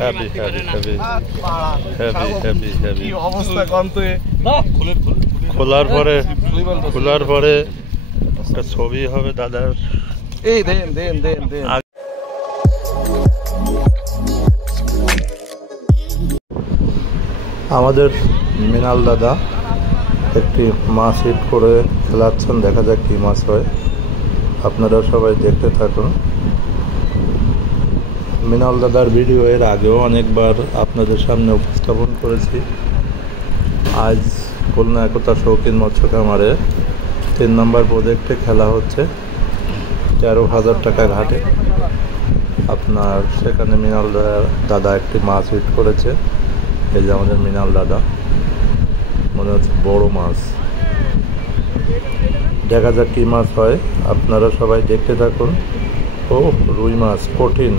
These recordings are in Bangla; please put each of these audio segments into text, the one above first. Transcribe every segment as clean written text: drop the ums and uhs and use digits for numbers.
heavy, heavy, heavy, heavy, heavy, heavy. অবস্থা কোন তো খোলার পরে একটা ছবি হবে দাদার। এই দেন আমাদের মৃণাল দাদা একটি মাছ হিট করে খেলাচ্ছেন, দেখা যাক কি মাছ হয়। আপনারা সবাই দেখতে থাকুন। মৃণাল দাদার ভিডিও এর আগেও অনেকবার আপনাদের সামনে উপস্থাপন করেছি। আজ খুলনা একতা শৌখিন মৎস্য খামারে 3 নম্বর প্রজেক্টে খেলা হচ্ছে 13,000 টাকা ঘাটে। আপনার সেখানে মৃণাল দাদা একটি মাছ হিট করেছে। এই যে আমাদের মৃণাল দাদা, মনে হচ্ছে বড় মাছ। দেখা যাক কী মাছ হয়, আপনারা সবাই দেখতে থাকুন। ও রুই মাছ, কঠিন।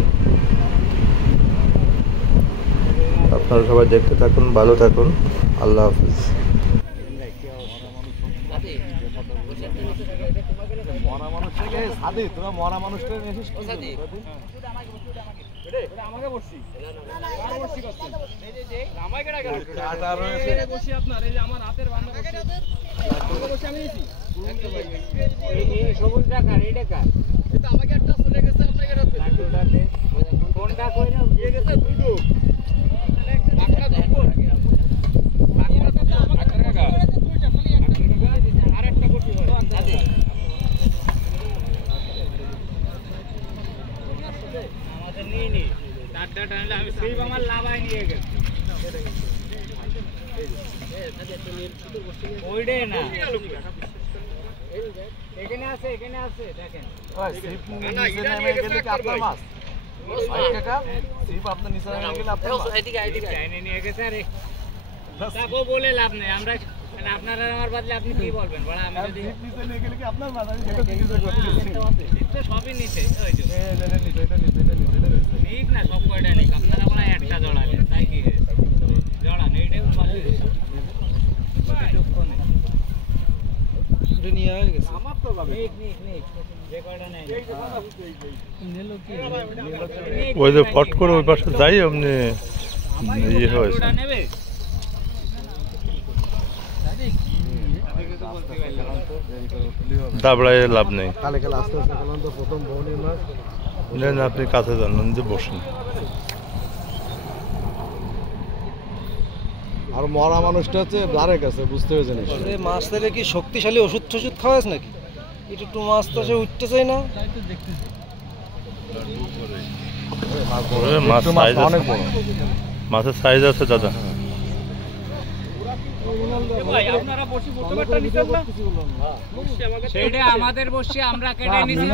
আপনারা সবাই দেখতে থাকুন, ভালো থাকুন, আল্লাহ হাফিজ। বলে লাভ নেই, আমরা আপনারা আমার বাদলে আপনি কি বলবেন? সবই নিচে ঠিক না, সব কয়টা নেই, আপনারা বলা একটা জড়া নেই, তাই কি জড়া নেই, ওই যে ফট করে ওই পাশে যাই আপনি ইয়ে হয়েছে। দাবড়ায় লাভ নেই, নেন আপনি কাছে যান, যে বসুন। আর মরা মানুষটা হচ্ছে দ্বারের কাছে, বুঝতে পেরেছেন? মাছ তাহলে কি শক্তিশালী ওষুধ টষুধ খাওয়াস নাকি? একটু মাছ তো সে উঠতে চাই না। মাছের সাইজ আছে দাদা। আমাদের বসছি, আমরা কেটে নিছি,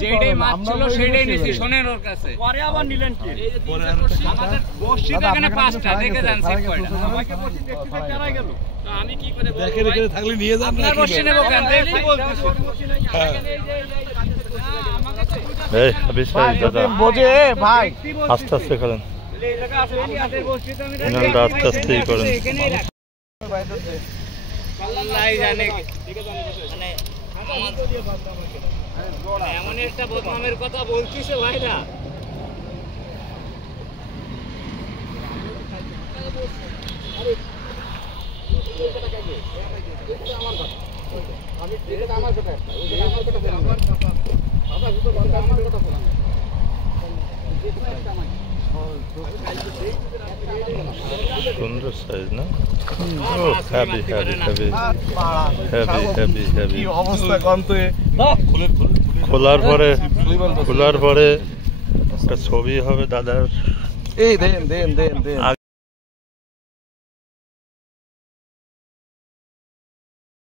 যেটাই মাছ ছিল সেটাই নিছি। শোনেন ওর কাছে পরে আবার নিলেন কি? আমাদের বসছি তো এখানে 5টা, দেখে যান সেট কয়টা। আমাকে বসছি দেখতে দেখতে হারাই গেল, তো আমি কি করে বলবো? দেখে দেখে থাকলে নিয়ে যান। আপনার বসছি নেব কেন? দেখি বলতেছি এই হাবিজ ভাই দাদা বোঝে ভাই, আস্তে আস্তে করেন, আমাদের বসছি তো আমি আস্তে আস্তেই করেন। এমন একটা বদনামের কথা বলছিস ভাইরা। সুন্দর সাইজ না? ও heavy heavy heavy heavy heavy heavy. অবস্থা কোন তো খোলার পরে একটা ছবি হবে দাদার। এই দেন